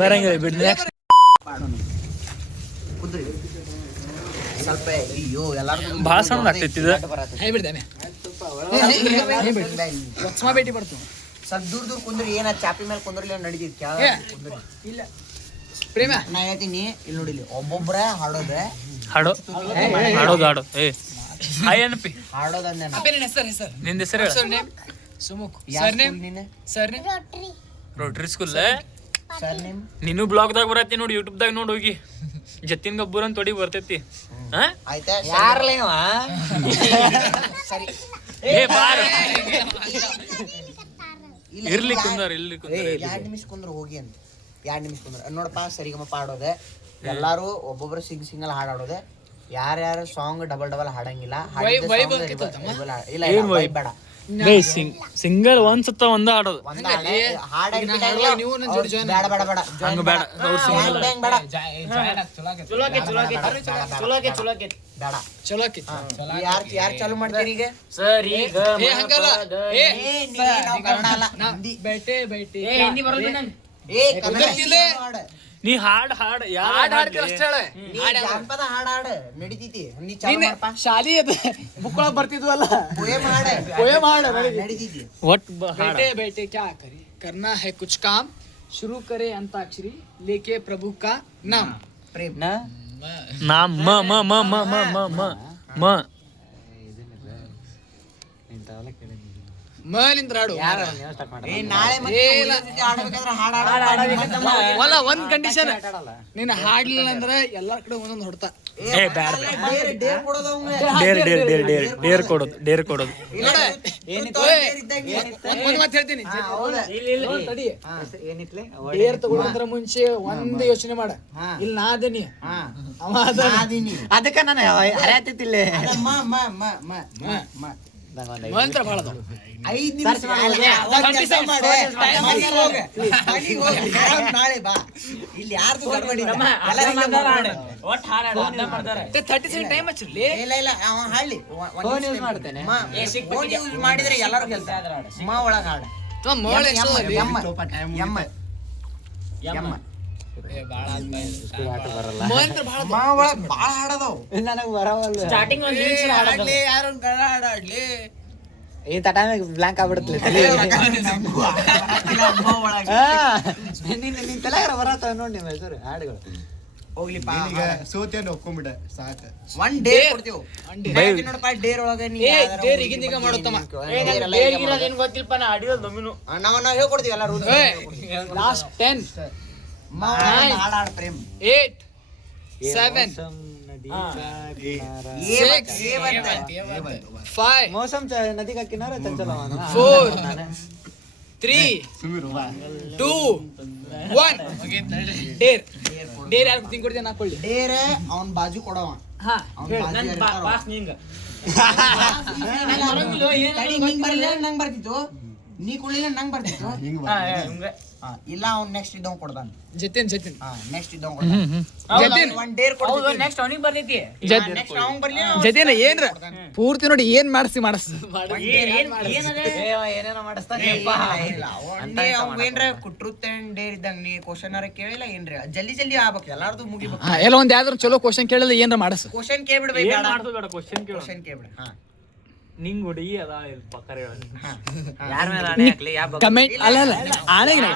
ಬರಂಗಿಲ್ಲ ಬಿಡ್ ನೆಕ್ಸ್ಟ್ ಸ್ವಲ್ಪ ಅಯ್ಯೋ ಎಲ್ಲಾರು ಭಾಳ ಸಣ್ಣ ಆಗ್ತೈತಿ ಇದು ಭೇಟಿ ಬರ್ತು ಸ್ವಲ್ಪ ದೂರ ಕುಂದ್ರಿ ಏನ ಚಾಪಿ ಮೇಲೆ ಕುಂದ್ರಲಿ ನಡೀತಿತ್ತು ಇಲ್ಲ ಪ್ರೇಮ ನಾ ಹೇಳ್ತೀನಿ ಇಲ್ಲಿ ನೋಡಿಲಿ ಒಬ್ಬೊಬ್ರ ಹಾಡೋದ ಹಾಡೋದು ಏ ಐ.N.P. ಹಾಡೋದಂದೆ ನಿಂದ ಹೆಸರು Sumukh sir rotary school sir name ನೀನು ಬ್ಲಾಗ್ದಾಗ ಬರತ್ತಿ ನೋಡಿ ಯೂಟ್ಯೂಬ್ದಾಗ ನೋಡಿ ಹೋಗಿ ಜತಿನ್ ಗಬ್ಬೂರ್ ಅಂತ ತೊಡಿ ಬರ್ತೈತಿ ಆಯ್ತಾ ಸರಿ ಏ ಬಾರ ಇರ್ಲಿ ಕುಂದರ್ 2 ನಿಮಿಷ ಕುಂದ್ರ ಹೋಗಿ ಅಂತ 2 ನಿಮಿಷ ಕುಂದ್ರ ನೋಡಪ್ಪ ಸರಿಗಮಪ ಹಾಡೋದೆ ಎಲ್ಲಾರು ಒಬ್ಬೊಬ್ರು ಸಿಂಗಲ್ ಹಾಡೋದೆ ಯಾರ್ಯಾರು ಸಾಂಗ್ ಡಬಲ್ ಹಾಡಂಗಿಲ್ಲ ಇಲ್ಲ ಬೇಡ ಸಿಂಗಲ್ ಒಂದ್ಸತ್ತ ಒಂದ ಹಾಡೋದು ಯಾರು ಚಾಲು ಮಾಡ್ತೀರಿ ಈಗ ನೀ ಹಾಡ್ ಜಾನಪದ ಹಾಡ ನಡಿತೈತಿ ನೀ ಚಾಲು ಮಾಡಪ್ಪ ಶಾಲಿ ಅದ ಬುಕ್ಕೊಳಗ ಬರ್ತಿದ್ವಲ್ಲ ಪೋಯಮ್ ಹಾಡ ನಡಿತೈತಿ ಒಟ್ बेटे बेटे क्या करे करना है कुछ काम शुरू करे अंताक्षरी लेके प्रभु का नाम ಪ್ರೇಮ್ ನಾಮ್ ಮ ಮಲಿಂದ್ರ ಹಾಡು ನಾಳೆ ಅಲ್ಲ ಒಂದ್ ಕಂಡೀಷನ್ ನೀನ್ ಹಾಡ್ಲಿಲ್ಲ ಅಂದ್ರೆ ಎಲ್ಲಾರ ಕಡೆ ಒಂದೊಂದು ಹೊಡ್ತಾ ಡೇರ್ ಕೊಡೋದು ಒಂದ್ ಮಾತು ಹೇಳ್ತೀನಿ ಡೇರ್ ತಗೊಳ್ಳೋದ್ರ ಮುಂಚೆ ಒಂದ್ ಯೋಚನೆ ಮಾಡ ಇಲ್ಲಿ ನಾ ಅದೇನಿ ಅದಕ್ಕ ನಾನು ಹರಿಯಾತಿಲ್ಲ ಮಂತ್ರ ಬಹಳ 5 ನಿಮಿಷ ನಾಳೆ ಬಾ ಇಲ್ಲಿ ಯಾರ್ದು ಗಡ್ಬಡಿ ಒಟ್ಟು ಹಾಡ 30 ಸೆಕೆಂಡ್ ಟೈಮ್ ಹಚ್ಚಿರ್ಲಿ ಇಲ್ಲ ಅವ ಹಾಡ್ಲಿ ಫೋನ್ ಯೂಸ್ ಮಾಡ್ತೇನೆ ಫೋನ್ ಯೂಸ್ ಮಾಡಿದ್ರೆ ಎಲ್ಲರೂ ಗೆಲ್ತಾರೆ ಮಾ ಒಳಗ ಹಾಡ ಎಮ್ಮ ಬಾಳ ಹಾಡದವ್ ನನಗ್ ಬರವಲ್ಲ ಸ್ಟಾರ್ಟಿಂಗ್ ಯಾರು ಹಾಡಾಡ್ಲಿ ಇಂಥ ಟೈಮಿಗೆ ಬ್ಲಾಂಕ್ ಆಗ್ಬಿಡುತ್ತೆ ನಿನ್ ತಲೆಗಾರ ಬರತ್ತ ನೋಡಿ ನಿಮ್ಮ ಹೆಸರು ಹಾಡುಗಳು ಹೋಗ್ಲಿಪ್ಪ ಸೋತೇನು ಒಪ್ಕೊಂಡ್ಬಿಡ ಸಾಕು ಒನ್ ಡೇ ಕೊಡ್ತೀವಿ ನೋಡಪ್ಪ ಡೇರ್ ಒಳಗ ಡೇರ್ ಈಗಿಂದೀಗ ಮಾಡುತ್ತಮ್ಮ ಏನ್ ಗೊತ್ತಿಲ್ಪ ನಾ ಆಡಿಯೋದು ನಮ್ಮಿನು ನಾವು ಹೇಳ್ಕೊಡ್ತೀವಿ ಎಲ್ಲ ರೂಲ್ಸ್ ಲಾಸ್ಟ್ 10 ಹಾಡಾಡ ಪ್ರೇಮ್ 8 7 5 मौसम नदी का किनारा चंचल 4 3 2 1 ಡೇರ್ ಯಾರು ತಿಂಗ್ ಕೊಡ್ತೀನಿ ಹಾಕೊಳ್ಳಿ ಡೇರ್ ಅವನ್ ಬಾಜು ಕೊಡವ ನಂಗ್ ಬರ್ತಿತ್ತು ನೀ ಕೊಡ್ಲಿಲ್ಲ ನಂಗ್ ಬರ್ತಿತ್ತು ಇಲ್ಲ ಅವ್ನ್ ನೆಕ್ಸ್ಟ್ ಇದ್ದವ್ ಕೊಡ್ದಾನ ಜತಿನ್ ನೆಕ್ಸ್ಟ್ ಇದ್ದವ್ ಕೊಡ್ದಾನ ಒನ್ ಡೇರ್ ಕೊಡ್ತೀನಿ ನೆಕ್ಸ್ಟ್ ಅವನಿಗೆ ಬರ್ತೈತಿ ನೆಕ್ಸ್ಟ್ ಅವ್ನ್ ಬರ್ಲಿ ಜತಿನ್ ಏನ್ರ ಪೂರ್ತಿ ನೋಡಿ ಏನ್ ಮಾಡಿಸಿ ಏನೇನೋ ಮಾಡಿಸ್ತಾನೆ ಏನ್ರ ಟ್ರೂತ್ ಅಂಡ್ ಡೇರ್ ಇದ್ದಂಗ ನೀ ಕ್ವಶನ್ ಕೇಳಿಲ್ಲ ಏನ್ರಿ ಜಲ್ದಿ ಆಗ್ಬೇಕು ಎಲ್ಲಾರ್ದು ಮುಗಿಬೇಕು ಎಲ್ಲ ಒಂದ್ ಯಾವ್ದಾರು ಚಲೋ ಕ್ವಶನ್ ಕೇಳಿಲ್ಲ ಏನ್ರ ಮಾಡಸ್ ಕ್ವಶನ್ ಕೇಳ್ಬಿಡ್ಬೇಕು ಕ್ವಶನ್ ಕೇಳ್ಬಿಡ ನಿಂಗ್ ಹುಡುಗಿ ಅದ ಪಕ್ಕರ ಯಾರ ಮೇಲೆ ಆಣೆ ಹಾಕ್ಲಿ ಯಾವ ಕಮೆಂಟ್ ಅಲ್ಲ ಆನೆಗೆ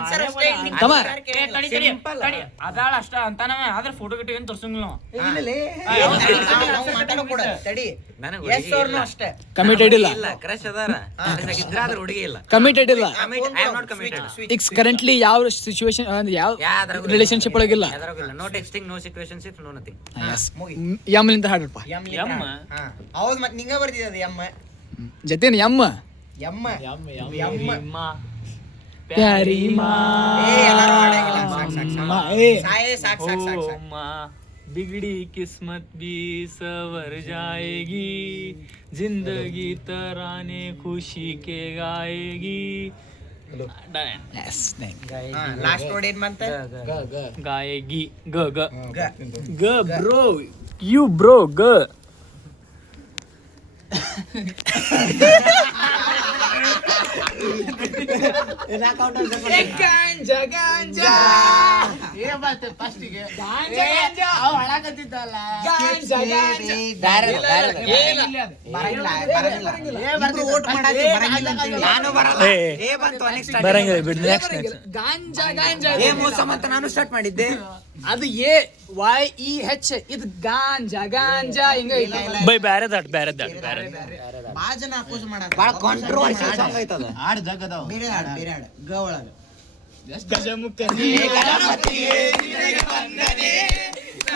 ಅದಾಳ ಅಷ್ಟ ಅಂತಾನ ಆದ್ರೆ ಫೋಟೋ ಗಿಟ್ಟು ಏನ್ ತೋರ್ಸಂಗಿಲ್ಲ ಅಷ್ಟೇ ಕಮಿಟೆಡ್ ಇಲ್ಲ ಕ್ರಶ್ ಅದಾರ ಇದ್ರಾದ್ರ ಹುಡುಗಿ ಇಲ್ಲ ಕಮಿಟೆಡ್ ಇಲ್ಲ ಐ ಆಮ್ ನಾಟ್ ಕಮಿಟೆಡ್ ಈಗ ಕರೆಂಟ್ಲಿ ಯಾವ ಸಿಚುವೇಶನ್ ಯಾವ ರಿಲೇಶನ್ಶಿಪ್ ಒಳಗಿಲ್ಲ no texting no situationship no nothing ಯಮ್ಲಿಂದ ಹಾಡಪ್ಪ ಹೌದು ಮತ್ತೆ ನಿಂಗ ಬರ್ತಿದೆ ಅದು ಎಮ್ಮ ಜತಿನ್ ಯಮ್ಮ ಪ್ಯಾರಿ बिगड़ी किस्मत भी सवर जाएगी जिंदगी तराने खुशी के गाएगी लास्ट वर्ड ಏನ್ ಬಂತ गाएगी ग ग ग ब्रो you bro ग ಗಾಂಜಾ ಗಾಂಜಾ ಫಸ್ಟಿಗೆ ಗಾಂಜಾ ಗಾಂಜಾ ಗಾಂಜಾ ನಾನು ಬರಲ್ಲ ಏ ಬಂತು ನೆಕ್ಸ್ಟ್ ಬರಂಗಿಲ್ಲ ಬಿಡ್ ನೆಕ್ಸ್ಟ್ ಗಾಂಜಾ ಗಾಂಜಾ ಏ ಮೋಸಮ್ ಅಂತ ನಾನು ಸ್ಟಾರ್ಟ್ ಮಾಡಿದ್ದೆ. ಅದು AYEH ಇದು ಗಾಂಜಾ ಗಾಂಜಾ ಹಿಂಗ ಬೈ ಬ್ಯಾರೆ ದಾಟ್ ಬ್ಯಾರೆ ಭಾಳ ಜನ ಅಪೋಸ್ ಮಾಡಾರ. ಬಾಳ ಕಾಂಟ್ರವರ್ಷಿಯಲ್ ಸಾಂಗ್ ಐತದ. ಆಡ್ ಜಗದವ ಬೇರೆ ಹಾಡು ಗ ಒಳಗ ಗಜಮುಖನೇ ಗಣಪತಿಯೇ ನಿನಗೆ ವಂದನೆ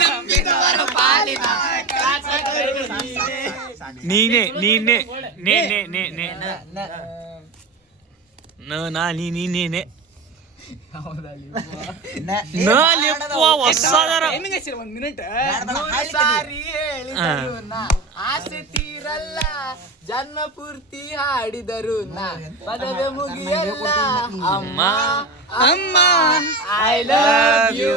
ನಂಬಿದವರ ಪಾಲಿನ ನೀನೆ ನೀನೆ ನೇ ನೇ ನೇ ನೇ ನಾ ನೀನೆ ಹೊಸದಾರ ಒಂದ್ ಮಿನಿಟ್ ಆಸೆ ತೀರಲ್ಲ ಜನ್ಮ ಪೂರ್ತಿ ಹಾಡಿದರು ಪದವೇ ಮುಗಿಯಲ್ಲ ಅಮ್ಮ ಅಮ್ಮ ಐ ಲವ್ ಯು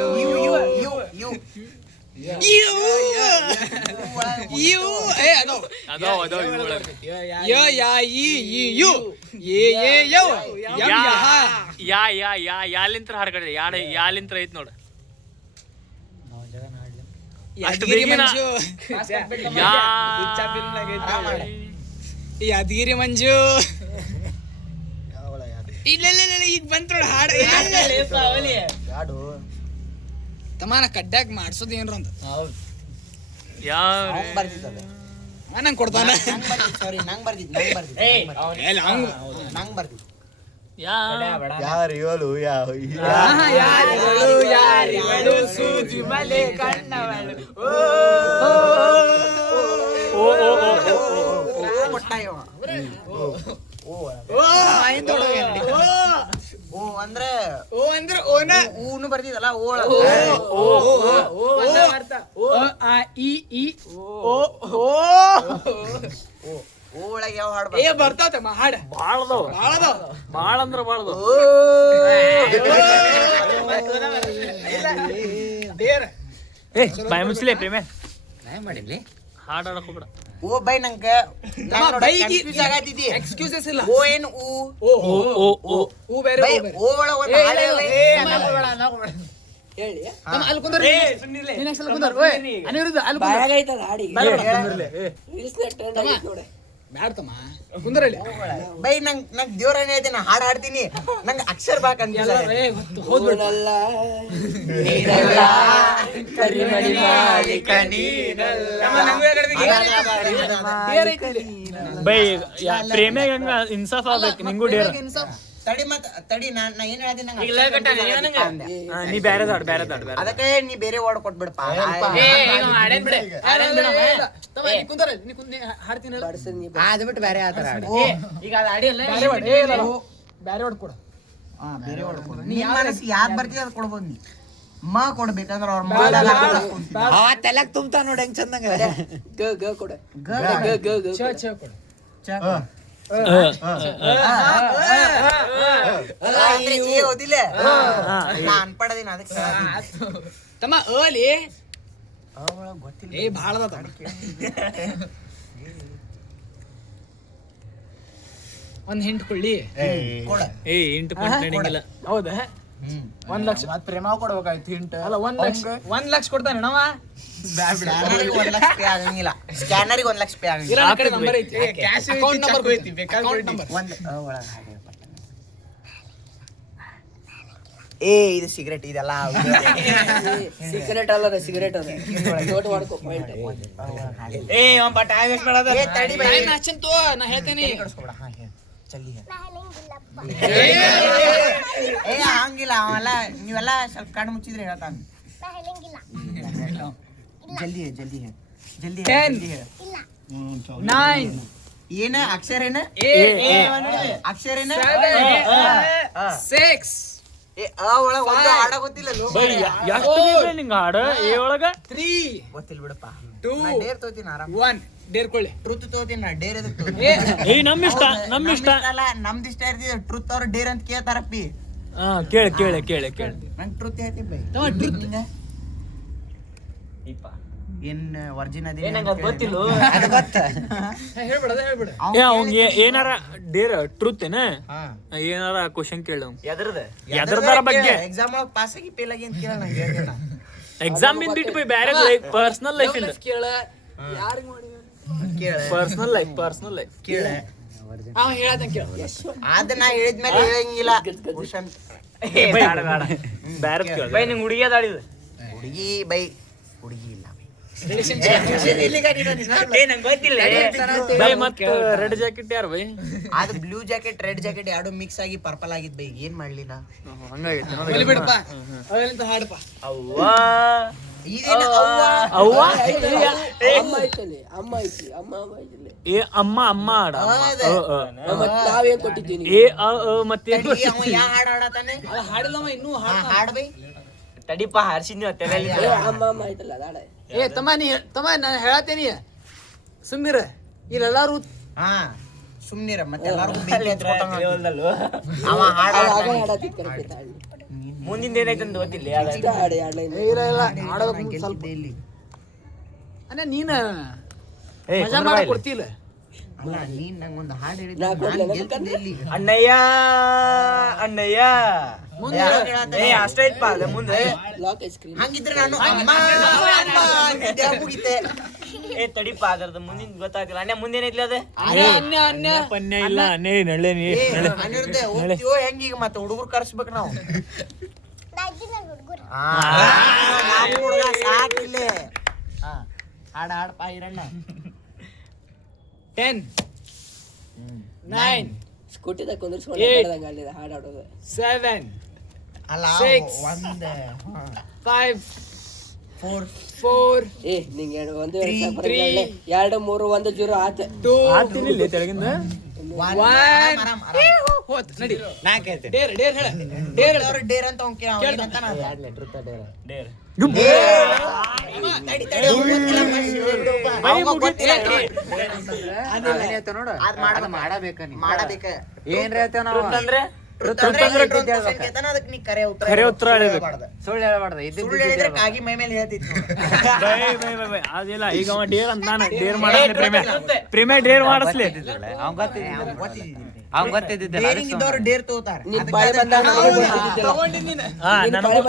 ಯಾಲಿಂತ್ರ ಹಾಡ್ಕಡೆ ಯಾಲಿಂತ್ರ ಐತ್ ನೋಡ ಯಾದಗಿರಿ ಮಂಜು ಇಲ್ಲ ಈಗ ಬಂತ ಹಾಡು ತಮಾನ ಕಡ್ಡಾಕ್ ಮಾಡ್ಸೋದ್ ಏನ್ರ ಅಂತ ನಂಗೆ ಕೊಡ್ತಾನ ನಂಗ್ ಬರ್ತಿತ್ತು ಯಾರು ಹೇಳು ಯಾರಿಗಳು ಸೂಜಿ ಮಲೆ ಕಣ್ಣವಳು ಓ ಅಂದ್ರೆ ಓನ ಊನು ಬರ್ತಿದಲ್ಲ ಓ ಆ ಈ ಓ ಒಳಗೆ ಯಾವ ಹಾಡು ಏ ಬರ್ತಾವತ್ತಮ್ಮ ಹಾಡ ಬಾಳದವ್ ಬಾಳ ಅಂದ್ರ ಬಾಳದವ್ ಏ ಬಾಯ್ ಮುಚ್ಲೆ ಪ್ರೇಮೆ ಮಾಡಿದ್ಲಿ ಹಾಡಾಡಕ್ ಹೋಗ್ಬೇಡ ಓ ಬೈ ನಂಗ ಎಕ್ಸ್ಕ್ಯೂಸಸ್ ಇಲ್ಲ ಓ ಏನ್ ಊ ಬೇರೆ ಬೈ ಓ ಒಳಗ ಒಂದು ಹಾಡು ಹೇಳಿ ಅಲ್ಲಿ ಕುಂದ್ರಿ ಅನಿರುದ್ಧ ಅಲ್ಲಿ ಬ್ಯಾಡ್ತಮ್ಮ ಕುಂದ್ರಲ್ಲಿ ಬೈ ನಂಗ್ ದೇವ್ರನ್ನ ಹೇಳ್ತೀನಿ ಹಾಡು ಹಾಡ್ತೀನಿ ನಂಗೆ ಅಕ್ಷರ ಬಾಕಂತ ಬೈ ಪ್ರೇಮೆಗೆ ಹಂಗ ಇನ್ಸಾಫ್ ಆಗ್ಬೇಕು ನಿಂಗೂ ಡೇರ್ ತಡಿ ನಾ ಏನ್ ಹೇಳ್ತೀನಿ ನೀ ಬ್ಯಾರೆ ದಾಡ್ ಅದಕ್ಕೆ ನೀ ಬೇರೆ ವರ್ಡ್ ಕೊಟ್ಬಿಡಪ್ಪ ಅದು ಬಿಟ್ಟು ಬೇರೆ ಆತರ ಬೇರೆ ಹೊಡ್ ಕೊಡು ಬೇರೆ ವರ್ಡ್ ಕೊಡು ನೀ ಯಾವ್ದು ಬರ್ತೀವಿ ಅದು ಕೊಡ್ಬೋದು ನೀ ಕೊಡ್ಬೇಕಂದ್ರ ಅವ್ರ ತೆಲಕ್ ತುಂಬ್ತಾ ನೋಡಿ ಹೆಂಗ್ ಚಂದಂಗ ಗ ಕೊಡು ಕೊಡು ಓದಿಲ್ಲ ನಾ ಅನ್ಪಡದಿನ ಅದಕ್ಕೆ ತಮ್ಮ ಅಲಿ ಗೊತ್ತಿಲ್ಲ ಏ ಭಾಳ ಒಂದ್ ಹಿಂಟ್ ಕೊಳ್ಳಿ ಕೊಡ ಏ ಇಂಟು ಪಾಯಿಂಟ್ ನಡೆಯಂಗಿಲ್ಲ ಹೌದಾ 1 ಲಕ್ಷ ಮತ್ ಪ್ರೇಮ ಕೊಡ್ಬೇಕಾಯ್ತು ಹಿಂಟ್ ಅಲ್ಲ 1 ಲಕ್ಷ ಕೊಡ್ತಾನೆ ನಾವ ಸ್ಕ್ಯಾನರಿಗೆ 1 ಲಕ್ಷ ಪೇ ಆಗಂಗಿಲ್ಲ ಸ್ಕ್ಯಾನರಿಗೆ 1 ಲಕ್ಷ ಪೇ ಆಗಂಗಿಲ್ಲ ಕಡೆ ನಂಬರ್ ಐತಿ ಅಕೌಂಟ್ ನಂಬರ್ ಐತಿ ಅಕೌಂಟ್ ನಂಬರ್ ಏ ಇದು ಸಿಗರೇಟ್ ಇದೆಲ್ಲ ಸಿಗರೇಟ್ ಅಲ್ಲ ಸಿಗರೇಟ್ ಅದ ದೊಡ್ಡ ಮಾಡ್ಕೋ ಏ ಒಂದ್ ಟೈಮ್ ವೇಸ್ಟ್ ಮಾಡೋದು ಏ ತಡಿ ಬೈ ನಾಚಂತು ನಾ ಹೇಳ್ತೇನೆ ಹಾ ಹೇಳ ಚಲ್ಲಿ ಏ ಹಂಗಿಲ್ಲ ಅವೆಲ್ಲ ನೀವೆಲ್ಲ ಸ್ವಲ್ಪ ಕಣ್ಣು ಮುಚ್ಚಿದ್ರೆ ಹೇಳ್ತಾನೆ ಜಲ್ದಿ ಹೇಳ ಜಲ್ದಿ ಹೇಳ 9 ಏನ ಅಕ್ಷರ ಏನ ಅಕ್ಷರ ಏನ 6 ಏ ಆ ಒಳಗ ಒಂದು ಹಾಡ ಗೊತ್ತಿಲ್ಲ ಬೈ ಎಷ್ಟು ನಿಂಗ ಹಾಡ ಏ ಒಳಗ 3 ಗೊತ್ತಿಲ್ಲ ಬಿಡಪ್ಪ 2 ನಾ ಡೇರ್ ತೋತೀನಿ ಆರಾಮ 1 ಡೇರ್ ಕೊಳ್ಳಿ ಟ್ರೂತ್ ತೋತೀನಿ ನಾ ಡೇರ್ ಎದಕ್ ತೋತೀನಿ ಏ ನಮ್ಮಿಷ್ಟ ಅಲ್ಲ ನಮ್ದು ಇಷ್ಟ ಇರ್ತಿದೆ ಟ್ರೂತ್ ಅವ್ರ ಡೇರ್ ಅಂತ ಕೇಳ್ತಾರಪ್ಪಿ ಹಾ ಕೇಳ ನಂಗೆ ಟ್ರೂತ್ ಹೇಳ್ತಿ ಬೈ ಟ್ರೂತ್ ಏನ್ ವರ್ಜಿನ್ ಅದೇ ಹೇಳ್ಬಿಡ ಅವ್ನಿಗೆ ಏನಾರ ಡೇರ್ ಟ್ರೂತ್ ಏನ ಏನಾರ ಕ್ವಶನ್ ಕೇಳು ಎದ್ರದಾರ ಬಗ್ಗೆ ಎಕ್ಸಾಮ್ ಒಳಗೆ ಪಾಸ್ ಆಗಿ ಫೇಲ್ ಆಗಿ ಅಂತ ಕೇಳ ನಂಗೆ ಹೇಳ್ತಿಲ್ಲ. ಎಕ್ಸಾಮ್ ಬಿಟ್ಟು ಬೈ ಬೇರೆ ಪರ್ಸನಲ್ ಲೈಫ್ ಇಂದ ಕೇಳ ಯಾರಿಗ್ ಮಾಡಿ ಪರ್ಸನಲ್ ಲೈಫ್ ಕೇಳ ಅವ ಹೇಳದಂಗ ಕೇಳ ಅದ ನಾ ಹೇಳಿದ್ಮೇಲೆ ಹೇಳಂಗಿಲ್ಲ ಕ್ವಶನ್ ಬೇರೆ ಹುಡುಗಿ ಬೈ ಹುಡುಗಿ ಇಲ್ಲ ಬೈ ಮತ್ತ ರೆಡ್ ಜಾಕೆಟ್ ಯಾರು ಬೈ ಅದು ಬ್ಲೂ ಜಾಕೆಟ್ ರೆಡ್ ಜಾಕೆಟ್ ಎರಡು ಮಿಕ್ಸ್ ಆಗಿ ಪರ್ಪಲ್ ಆಗಿದ್ ಬೈ ಏನ್ ಮಾಡ್ಲಿಲ್ಲ ಹಂಗಾಗೈತೆ ಬಿಡಪ್ಪ ಅವೆಲ್ಲ ಹಾಡಪ್ಪ ಇದೇನು ಅವ್ವ ಅಮ್ಮ ಏ ಅಮ್ಮ ಆಡ ನಾವೇನ್ ಕೊಟ್ಟಿದ್ದೀನಿ ಏ ಮತ್ತೆ ಅವ ಯಾ ಹಾಡ್ ಹಾಡತಾನೆ ಹಾಡಿಲ್ಲವ ಇನ್ನೂ ಹಾಡ್ ಬೈ ತಡಿಪ ಹಾರ್ಸಿದ್ನಿ ಅಮ್ಮ ಅಮ್ಮ ಆಯ್ತಲ್ಲ ಅದಾಡ ಏ ತಮ್ಮ ನಾನು ಹೇಳತ್ತೇನಿ ಸುಮ್ಮಿರ ಇಲ್ಲೆಲ್ಲಾರು ಹಾ ಸುಮ್ನಿರ ಮತ್ತೆ ಎಲ್ಲಾರ್ಗು ಬೆಂಕಿ ಹಚ್ಕೊತಾನ. ಅವ ಹಾಡ್ ಮುಂದಿನ ಏನೈತಂತ ಗೊತ್ತಿಲ್ಲ ಹಾಡಿ ಆಡ್ಲೈನ್ ಇಲ್ಲ ಆಡಬೇಕು ಸ್ವಲ್ಪ ಇಲ್ಲಿ ಅಣ್ಣ ನೀನ ಮಜಾ ಮಾಡಕ್ ಕೊಡ್ತಿಲ್ಲ ಅಲ್ಲ ನೀನ್ ನಂಗೊಂದು ಹಾಡ್ ಹೇಳಿದ್ರೆ ನಾ ಕೊಡ್ಲೇ ನಾನ್ ಗೆಲ್ತಿದ್ದೆ ಇಲ್ಲಿ. ಅಣ್ಣಯ್ಯ ಮುಂದೆ ಯಾರ್ ಹೇಳತ್ತಾನೆ? ಅಷ್ಟೇ ಐತ್ಪ ಅದ ಮುಂದೆ ಲಾಕ್ ಐಸ್ ಕ್ರೀಮ್ ಹಂಗಿದ್ರೆ ನಾನು ಅಮ್ಮ ಅಂತಿದ್ದೆ, ಮುಗಿತೆ. ಏ ತಡಿಪ ಅದರದ ಮುಂದಿನ ಗೊತ್ತಾಗ್ತಿಲ್ಲ ಅಣ್ಣ ಮುಂದೆ ಏನೈತ್ಲಿ ಅದ ಪನ್ಯ ಇಲ್ಲ ನಳ್ಳೆ ನೀ ಏ, ಅನಿರುದ್ಧೆ, ಹೋಗ್ತೀವೋ ಹೆಂಗೀಗ ಮತ್ತೆ ಹುಡುಗರು ಕರ್ಸ್ಬೇಕು ನಾವು ನಾವು ಹುಡುಗ ಸಾಕಿಲ್ಲೇ ಹಾಡಪ್ಪ ಇರಣ್ಣ 10 9 ಸ್ಕೂಟಿದಾಗ ಕುಂದಿರ್ಸ್ಕೊಂಡು Eight. ಹಾಡ್ದಂಗ ಅಲ್ಲಿದೆ ಹಾಡಾಡೋದು 7 ಅಲ್ಲ Six. ಒಂದ್ 5 4 4 ಏ ನಿಂಗೆ ಒಂದು Three, 2 3 1 0 ಆತ 2 ಆಗ್ತಿನಿಲ್ಲ ತೆಳಗಿಂದ ಹೋತ್ ನಡಿ ನಾ ಕೇಳ್ತೇನೆ ಡೇರ್ ಹೇಳ ಡೇರ್ ಅಂತ ಅವ್ನ್ ಕೇಳ ಏನಂತ ನಾನು ತಡಿ, ಅವ್ನ್ ಗೊತ್ತಿಲ್ಲ, ಅವ್ನ್ ಗೊತ್ತಿಲ್ಲ. ನೋಡು ಅದ್ ಮಾಡಬೇಕ ಮಾಡಬೇಕ ಏನ್ರಿ ಹೇಳ್ತೇವ ನಾವು ಅಂದ್ರೆ ಅದಕ್ಕೆ ನೀ ಕರೆ ಖರೆ ಉತ್ತರ ಹೇಳ್ಬೇಕು. ಸುಳ್ಳು ಹೇಳ್ಬಾರ್ದು ಸುಳ್ಳು ಹೇಳಿದ್ರೆ ಕಾಗಿ ಮೈ ಮೇಲೆ ಹೇಳ್ತಿತ್ತು ಅದಿಲ್ಲ ಈಗ ಅವ ಡೇರ್ ಅಂತ ನಾನು ಡೇರ್ ಮಾಡಿಸ್ಲಿ ಪ್ರೇಮೆ ಡೇರ್ ಮಾಡಿಸ್ಲಿ ಅವ್ನ್ ಗೊತ್ತಿದ್ದಿಲ್ಲ ಇದ್ದವ್ರು ಡೇರ್ ತಗೋತಾರ ನಿನ್ ಪಾಳೆ ಬಂದಾಗ ನನಗೂ ಗೊತ್ತಿದ್ದಿಲ್ಲ.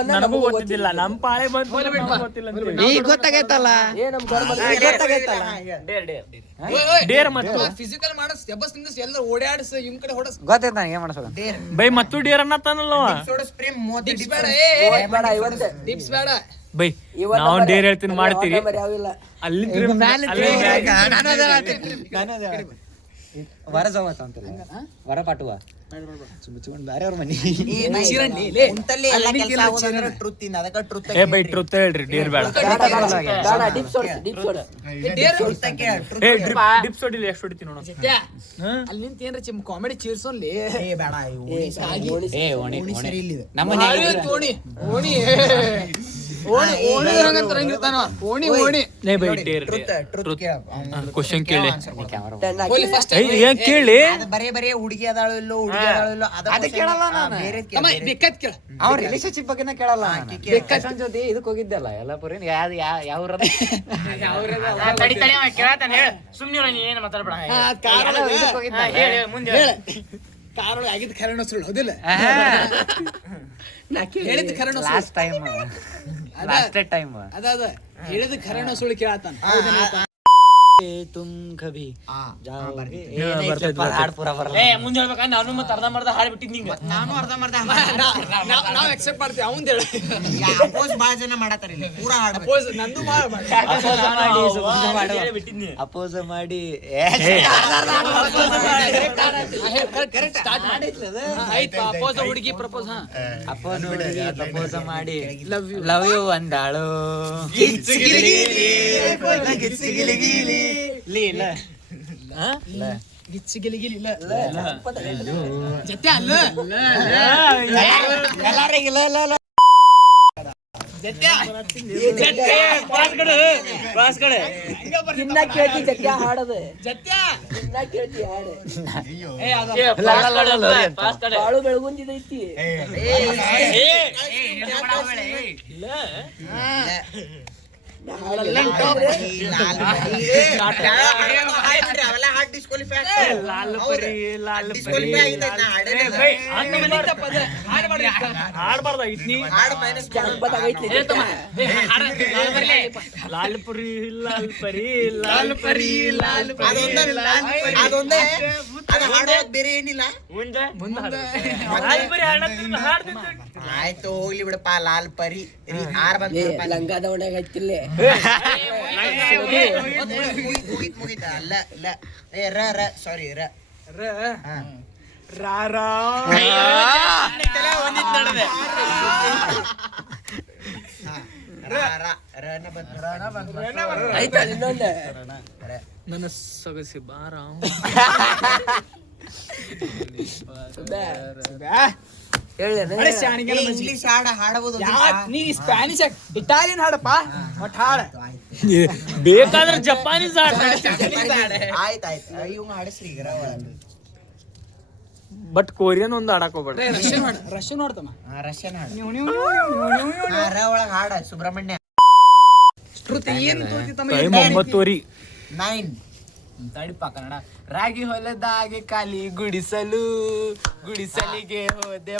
ನನಗೂ ಗೊತ್ತಿದ್ದಿಲ್ಲ ನಮ್ ಪಾಳೆ ಬಂತು ನಮ್ಗೂ ಗೊತ್ತಿಲ್ಲ ಅಂತ ಹೇಳಿ. ಈಗ ಗೊತ್ತಾಗೈತಲ್ಲ ಏ ನಮ್ ಗೌರ್ಮೆಂಟ್ ಡೇರ್ ಮತ್ತು ಫಿಸಿಕಲ್ ಮಾಡಸ್ ಎಬ್ಬಸ್ ನಿಂದಸ್ ಎಲ್ಲ ಓಡಾಡಸ್ ಇಮ್ ಕಡೆ ಹೊಡಸ್ ಗೊತ್ತೈತ ನನಗೆ ಏನ್ ಮಾಡ್ಸೋದು ಡೇರ್ ಬೈ ಮತ್ತು ಡೇರ್ ಅನ್ನತ್ತಾನಲ್ಲವ ಸ್ಪ್ರೇ 30 ಡಿಪ್ಸ್ ಬೇಡ ಬೇಡ ಇವತ್ತು ಡಿಪ್ಸ್ ಬೇಡ ಬೈ ನಾವು ಡೇರ್ ಹೇಳ್ತೀನಿ ಮಾಡ್ತೀರಿ ಯಾವಿಲ್ಲ ಅಲ್ಲಿ ವರ ಜವಾತ ಅಂತಲ್ಲ ವರ ಪಾಟುವ ಚುಮ್ಚಿಕೊಂಡ್ ಬೇರೆ ಅವ್ರ ಮನಿ ಕುಂತಲ್ಲಿ ಎಲ್ಲ ಕೆಲಸ ಆಗೋದಂದ್ರೆ ಟ್ರುತ್ ಇಂದ ಅದಕ್ಕೆ ಟ್ರುತ್ ಏ ಬೈ ಟ್ರೂತ್ ಹೇಳ್ರಿ ಡೇರ್ ಬೇಡ ಡಿಪ್ಸ್ ಹೊಡ್ಸ ಏ ಡಿಪ್ಸ್ ಹೊಡಿಲಿ ಎಷ್ಟು ಹೊಡಿತೀನಿ ನೋಡ ಅಲ್ಲಿ ನಿಂತ ಏನ್ರ ಕಾಮಿಡಿ ಚೀರ್ಸೋನ್ಲಿ ಏ ಬೇಡ ಸರಿ ಇಲ್ಲಿ ನಮ್ಮ ಓಣಿ ಓಣಿ ಹಂಗಂತ ರಂಗಿರ್ತಾನ ಓಣಿ ಏ ಬೈ ಡೇರ್ ಟ್ರುತ್ ಕ್ವಶನ್ ಕೇಳಿ ಫಸ್ಟ್ ಏನ್ ಕೇಳಿ ಅದು ಬರೇ ಹುಡುಗಿ ಅದಾಳು ಇಲ್ಲೋ ಹುಡುಗಿ ಅದಾಳು ಇಲ್ಲೋ ಅದ ಕೇಳಲ್ಲ ನಾನು. ಬೇರೆ ಬೇಕಾದ್ ಕೇಳ ಅವ್ರ ರಿಲೇಶನ್ಶಿಪ್ ಬಗ್ಗೆನ ಕೇಳಲ್ಲ ನಾನು. ಕೇಳ. ಬೇಕಾದ್ ಜೊತೆ ಇದಕ್ಕೆ ಹೋಗಿದ್ದಲ್ಲ ಎಲ್ಲಪುರಿ ಯಾವ ಸುಮ್ನೆ ನೀ ಏನು ಮಾತಾಡ್ಬೇಡ ಇದಕ್ಕೆ ಹೋಗಿದ್ದ ಮುಂದೆ ಕಾರೊಳಗೆ ಆಗಿದ್ದ ಕರೆಣ ಸುಳ್ಳು ಹೌದಿಲ್ಲ ಹೇಳಿದ ಕರೆಣ ಲಾಸ್ಟ್ ಟೈಮ್ ಲಾಸ್ಟ್ ಟೈಮ್ ಅದ ಹೇಳಿದ ಕರೆಣ ಸುಳ್ಳು ಕೇಳತಾನ ತುಮ್ ಕಭಿ ಹಾಡ್ ಪೂರ ಬರಲ್ಲ ಮುಂದೆ ಹೇಳ್ಬೇಕ ನಾನು ಮತ್ತೆ ಅರ್ಧ ಮರ್ಧ ಹಾಡ್ ಬಿಟ್ಟಿದ್ ನಿಂಗ ನಾನು ಅರ್ಧಂಬರ್ಧ ನಾವ್ ಎಕ್ಸೆಪ್ಟ್ ಮಾಡ್ತೀವಿ ಅವಂದ ಹೇಳ ಅಪೋಸ್ ಬಾಳ ಜನ ಮಾಡತಾರ ಇಲ್ಲಿ ಪೂರ ಹಾಡ್ಬೇಕು ನಂದು ಅಪೋಸ್ ಮಾಡಿ ಕರೆಕ್ಟ್ ಸ್ಟಾರ್ಟ್ ಮಾಡಿ ಆಯ್ತು ಅಪೋಸ್ ಹುಡುಗಿ ಪ್ರಪೋಸ್ ಅಪೋಸ್ ಮಾಡಿ ಲವ್ ಯು ಲವ್ ಯು ಅಂದಾಳು ಗಿಚ್ಚಿ ಗಿಲಿಗಿಲಿಲ್ಲ ಜೊತೆ ಅಲ್ಲ ಇನ್ನ ಕೇಳ್ತಿ ಜಗ್ಗ ಹಾಡದು ಜತ್ಯಾ ಇನ್ನ ಕೇಳ್ತಿ ಹಾಡು ಏ ಅದ ಬಾಳು ಬೆಳಗುಂದಿದೈತಿ ಅವೆಲ್ಲ ಹಾಡ್ ಡಿಸ್ಕ್ವಾಲಿಫೈ ಲಾಲ್ ಪರಿ ಲಾಲ್ ಪರಿ ಹಾಡ್ಬಾರ್ದ ಐತ್ನಿ ಲಾಲ್ ಪರಿ ಲಾಲ್ ಪರಿ ಲಾಲ್ ಪರಿ ಲಾಲ್ ಪರಿ ಅದೊಂದೇ ಅದು ಹಾಡೋದ್ ಬೇರೆ ಏನಿಲ್ಲ. ಲಾಲ್ ಪರಿ ಆಯ್ತು ಹೋಗ್ಲಿ ಬಿಡಪ್ಪ. ಲಾಲ್ ಪರಿ ಆರ್ ಲಂಗಾದ ಒಣಗ ಹಚ್ಚಿಲ್ಲೇ ಮುಗೀತ. ಅಲ್ಲ ಇಲ್ಲ ಸಾರಿ ನನ್ನ ಸೊಗಸಿ ಬಾರ ಇಂಗ್ಲಿಷ್ ಹಾಡ ಹಾಡಬಹುದು. ನೀ ಸ್ಪ್ಯಾನಿಷ್ ಇಟಾಲಿಯನ್ ಹಾಡಪ್ಪ ಒಟ್ ಹಾಡ. ಬೇಕಾದ್ರೆ ಜಪಾನೀಸ್ ಆಯ್ತಾಯ್ತು ಇವ್ ಹಾಡಿಸ್ರಿ ಈಗ ಬಟ್ ಕೊರಿಯನ್ ಒಂದು ಆಡಕ್ ಹೋಗ್ಬೇಡ. ರಷ್ಯನ್ ನೋಡ್ತಮ್ಮ. ರಷ್ಯನ್ ಹಾಡು ಒಳಗ ಹಾಡ ಸುಬ್ರಹ್ಮಣ್ಯ. ಏನು ತೋರಿತಮ್ಮ? ಟೈಮ್ 9 9 ತಡಿಪ ಕನ್ನಡ. ರಾಗಿ ಹೊಲದಾಗೆ ಖಾಲಿ ಗುಡಿಸಲು ಗುಡಿಸಲಿಗೆ ಹೋದೆ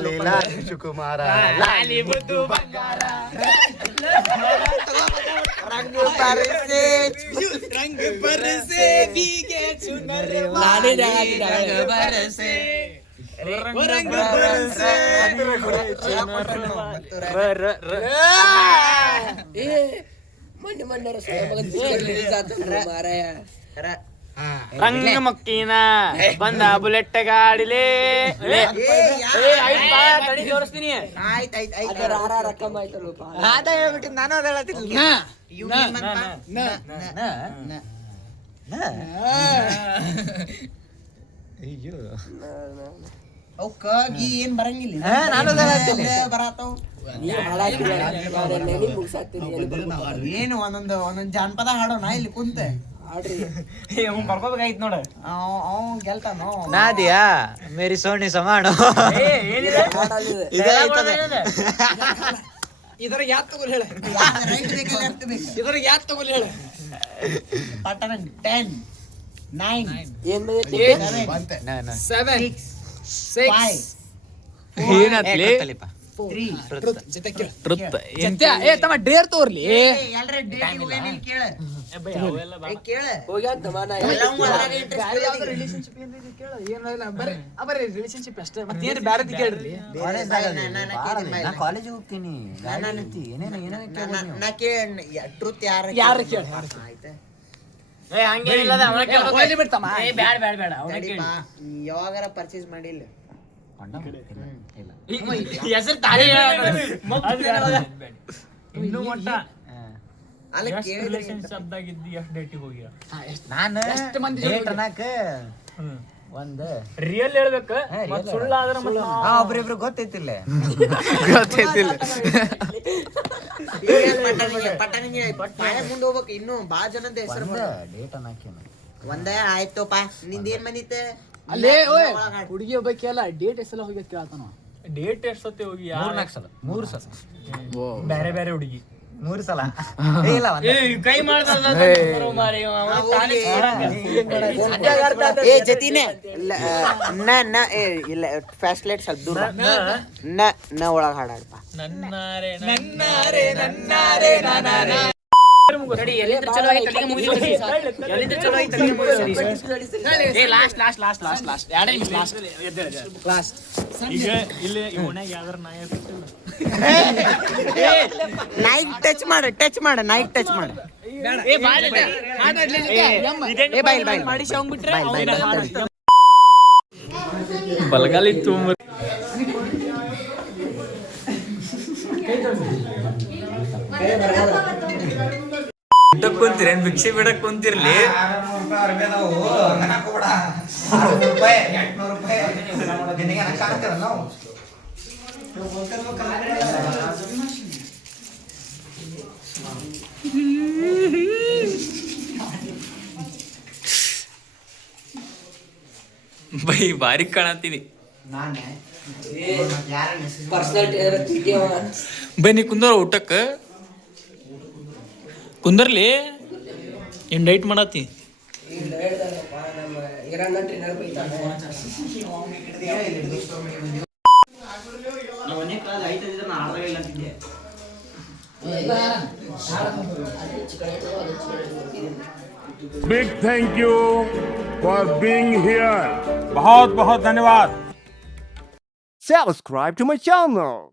ಮಾತನಾಡುಕುಮಾರ ಲಾಲಿ ಬುದ್ದು ಬಂಗಾರ ರಂಗ ಬರಸೆ ಬೀಗೆ ಸುಂದರ ಬರಸೆ ಮೊನ್ನೆ ಮಾರಾಯ ರಂಗ ಮಕ್ಕಿನ ಬಂದ ಬುಲೆಟ್ ಗಾಡಿಲೇ ತೋರಿಸ್ತೀನಿ. ರಕಮ್ ಆಯ್ತಲ್ಲಪ್ಪ. ನಾನು ಅದ ಹೇಳತ್ತಿಲ್ಲ. ಅಯ್ಯೋ ಅವಕ್ಕಾಗಿ ಏನ್ ಬರಂಗಿಲ್ಲ. ಬರತಾವ್ ಏನು ಒಂದೊಂದು ಜಾನಪದ ಹಾಡೋಣ ಇಲ್ಲಿ ಕುಂತ ಬರ್ಕೋಬೇಕಾಯ್ತು ನೋಡ. ಅವ್ ಗೆಲ್ತಾನೋ. ನಾದಿಯಾ ಮೇರಿ ಸೋಣಿ ಸಮಾಣು ಇದರ ಯಾತ್ ತಗೋಲ್ ಹೇಳ. ಇದರ ಯಾತ್ ತಗೋಲ್ ಹೇಳ. ಪಟ್ಟಣ 10 9 ಏನ್ 7 6 ಏನತ್ಲಿ 3 ಟ್ರುತ್ ಏ ತಮ್ಮ ಡೇರ್ ತೋರ್ಲಿ. ಎಲ್ರ ಡೇಟಿಗೆ ಹೋಗ್ಯಾನಿಲ್ ಕೇಳ ಕೇಳ ಹೋಗ್ಯಾಂತಮ್ಮ ನಾ ರಿಲೇಶನ್ಶಿಪ್ ಕೇಳ. ಏನಿಲ್ಲ ಬರೀ ರಿಲೇಶನ್ಶಿಪ್ ಅಷ್ಟೇ. ಮತ್ತೆ ಏನು ಬ್ಯಾರದ್ ಕೇಳ್ರಿ. ನಾ ಕಾಲೇಜಿಗೆ ಹೋಗ್ತೀನಿ. ನಾ ಟ್ರೂತ್ ಯಾರು ಕೇಳ. ಬಿಡ್ತಮ್ಮ. ಯಾವಾಗಾರ ಪರ್ಚೇಸ್ ಮಾಡಿಲ್ಲ. ಇನ್ನು ಮಟ್ಟ ಅಲ್ಲ ಕೇಳಿದ್ರೆ ಶಬ್ದಾಗಿದ್ದಿ ಎಷ್ಟು ಡೇಟಿಗೆ ಹೋಗಿ ನಾನು ಎಷ್ಟು ಮಂದಿ ಡೇಟ್ ಅನ್ನಕ ಒಂದು ರಿಯಲ್ ಹೇಳ್ಬೇಕ ಮತ್ ಸುಳ್ಳಾದ್ರ ಒಬ್ರಿಬ್ರು ಗೊತ್ತೈತಿಲ್ಲ. ಪಟ್ಟಣಿಗೆ ಮುಂದೆ ಹೋಗ್ಬೇಕು. ಇನ್ನು ಬಾಳ ಜನದ ಹೆಸರು ಡೇಟ್ ಅನ್ನಕೇನು ಒಂದೇ ಆಯ್ತೋಪ. ನಿಂದೇನ್ ಬಂದಿತ್ತೆ ಅಲ್ಲೇ ಹುಡುಗಿ ಒಬ್ಬಕ್ಕೆಲ್ಲ ಡೇಟ್ ಎಷ್ಟೆಲ್ಲ ಹೋಗಿ ಕೇಳ್ತಾನ. ಡೇಟ್ ಎಷ್ಟು ಸತಿ ಹೋಗಿ 3 ಸಲ ಬೇರೆ ಬೇರೆ ಹುಡುಗಿ 3 ಸಲ ಇಲ್ಲ ಕೈ ಏ ಜತಿನೇ ಇಲ್ಲ ಫಾಸ್ಟ್ ಲೈಟ್ ಸ್ವಲ್ಪ ದೂರ ನ ಒಳಗ ಹಾಡಪ್ಪ. ನನ್ನಾರೆ ಈಗ ಇಲ್ಲಿ ಓಣ್ಯಾಗ ಯಾವ್ದಾರ ನಾಯಿ ನೈಕ್ ಟಚ್ ಮಾಡ ನೈಕ್ ಟಚ್ ಮಾಡ. ಬಲಗಾಲಿ ತುಂಬ ಕುಂತೀರೇನ್ ಭಿಕ್ಷೆ ಬಿಡಕ್ ಕುಂತಿರ್ಲಿ. ಬೈ ಬಾರಿ ಕಾಣತೀನಿ. ನಾನೇ ಪರ್ಸನಾಲಿಟಿ ಬನ್ನಿ ಕುಂದರ್ ಊಟಕ್ಕೆ ಕುಂದರ್ಲಿ ಏನ್ ಡೈಟ್ ಮಾಡತ್ತಿ ಟ್ರೈನರ್ ಬೈತಾನೆ Big thank you for being here. बहुत बहुत धन्यवाद. Subscribe to my channel.